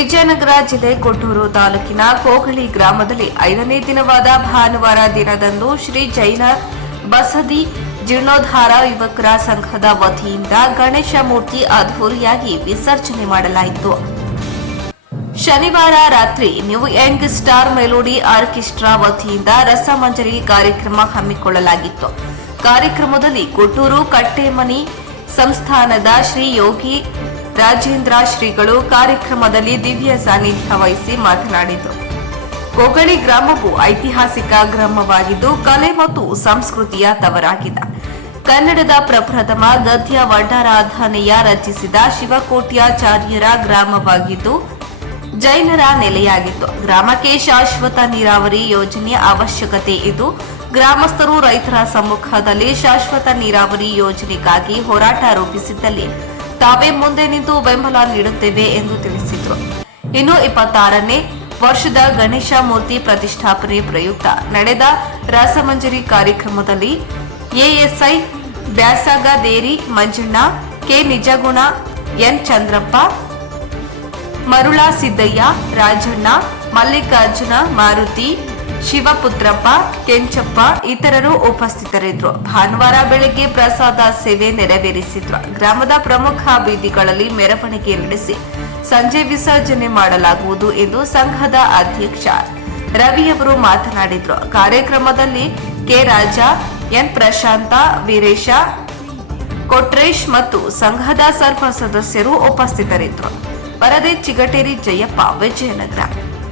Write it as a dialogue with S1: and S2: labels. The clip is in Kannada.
S1: ವಿಜಯನಗರ ಜಿಲ್ಲೆ ಕೊಟ್ಟೂರು ತಾಲೂಕಿನ ಕೋಗಳಿ ಗ್ರಾಮದಲ್ಲಿ ಐದನೇ ದಿನವಾದ ಭಾನುವಾರ ದಿನದಂದು ಶ್ರೀ ಜೈನ ಬಸದಿ ಜೀರ್ಣೋದ್ಧಾರ ಯುವಕರ ಸಂಘದ ವತಿಯಿಂದ ಗಣೇಶ ಮೂರ್ತಿ ಅದ್ಧೂರಿಯಾಗಿ ವಿಸರ್ಜನೆ ಮಾಡಲಾಯಿತು. ಶನಿವಾರ ರಾತ್ರಿ new young star melody orchestra ವತಿಯಿಂದ ರಸಮಂಜರಿ ಕಾರ್ಯಕ್ರಮ ಹಮ್ಮಿಕೊಳ್ಳಲಾಗಿತ್ತು. ಕಾರ್ಯಕ್ರಮದಲ್ಲಿ ಕೊಟ್ಟೂರು ಕಟ್ಟೆಮನಿ ಸಂಸ್ಥಾನದ ಶ್ರೀ ಯೋಗಿ ರಾಜೇಂದ್ರ ಶ್ರೀಗಳು ಕಾರ್ಯಕ್ರಮದಲ್ಲಿ ದಿವ್ಯ ಸಾನ್ನಿಧ್ಯ ವಹಿಸಿ ಮಾತನಾಡಿದರು. ಕೊಗಳಿ ಗ್ರಾಮವು ಐತಿಹಾಸಿಕ ಗ್ರಾಮವಾಗಿದ್ದು, ಕಲೆ ಮತ್ತು ಸಂಸ್ಕೃತಿಯ ತವರಾಗಿದೆ. ಕನ್ನಡದ ಪ್ರಪ್ರಥಮ ಗದ್ಯ ವಡ್ಡಾರಾಧನೆಯ ರಚಿಸಿದ ಶಿವಕೋಟ್ಯಾಚಾರ್ಯರ ಗ್ರಾಮವಾಗಿದ್ದು, ಜೈನರ ನೆಲೆಯಾಗಿತ್ತು. ಗ್ರಾಮಕ್ಕೆ ಶಾಶ್ವತ ನೀರಾವರಿ ಯೋಜನೆ ಅವಶ್ಯಕತೆ ಇದ್ದು, ಗ್ರಾಮಸ್ಥರು ರೈತರ ಸಮ್ಮುಖದಲ್ಲಿ ಶಾಶ್ವತ ನೀರಾವರಿ ಯೋಜನೆಗಾಗಿ ಹೋರಾಟ ರೂಪಿಸಿದ್ದಲ್ಲಿ. ತಾವೇ ಮುಂದೆ ನಿಂತು ಬೆಂಬಲ ನೀಡುತ್ತೇವೆ ಎಂದು ತಿಳಿಸಿದರು. ಇನ್ನು ಇಪ್ಪತ್ತಾರನೇ ವರ್ಷದ ಗಣೇಶ ಮೂರ್ತಿ ಪ್ರತಿಷ್ಠಾಪನೆ ಪ್ರಯುಕ್ತ ನಡೆದ ರಸಮಂಜರಿ ಕಾರ್ಯಕ್ರಮದಲ್ಲಿ ASI Byasaga Deri Manjanna, K Nijaguna, N Chandrappa, Marula Siddaiah, Rajanna, Mallikarjuna, Maruti Shivaputrappa, Kenchappa ಇತರರು ಉಪಸ್ಥಿತರಿದ್ದರು. ಭಾನುವಾರ ಬೆಳಗ್ಗೆ ಪ್ರಸಾದ ಸೇವೆ ನೆರವೇರಿಸಿದ್ರು. ಗ್ರಾಮದ ಪ್ರಮುಖ ಬೀದಿಗಳಲ್ಲಿ ಮೆರವಣಿಗೆ ನಡೆಸಿ ಸಂಜೆ ವಿಸರ್ಜನೆ ಮಾಡಲಾಗುವುದು ಎಂದು ಸಂಘದ ಅಧ್ಯಕ್ಷ ರವಿಯವರು ಮಾತನಾಡಿದ್ರು. ಕಾರ್ಯಕ್ರಮದಲ್ಲಿ ಕೆ ರಾಜ, ಎನ್ ಪ್ರಶಾಂತ, ವೀರೇಶ, ಕೊಟ್ರೇಶ್ ಮತ್ತು ಸಂಘದ ಸರ್ವ ಸದಸ್ಯರು ಉಪಸ್ಥಿತರಿದ್ದರು. ವರದಿ ಚಿಗಟೇರಿ ಜಯಪ್ಪ, ವಿಜಯನಗರ.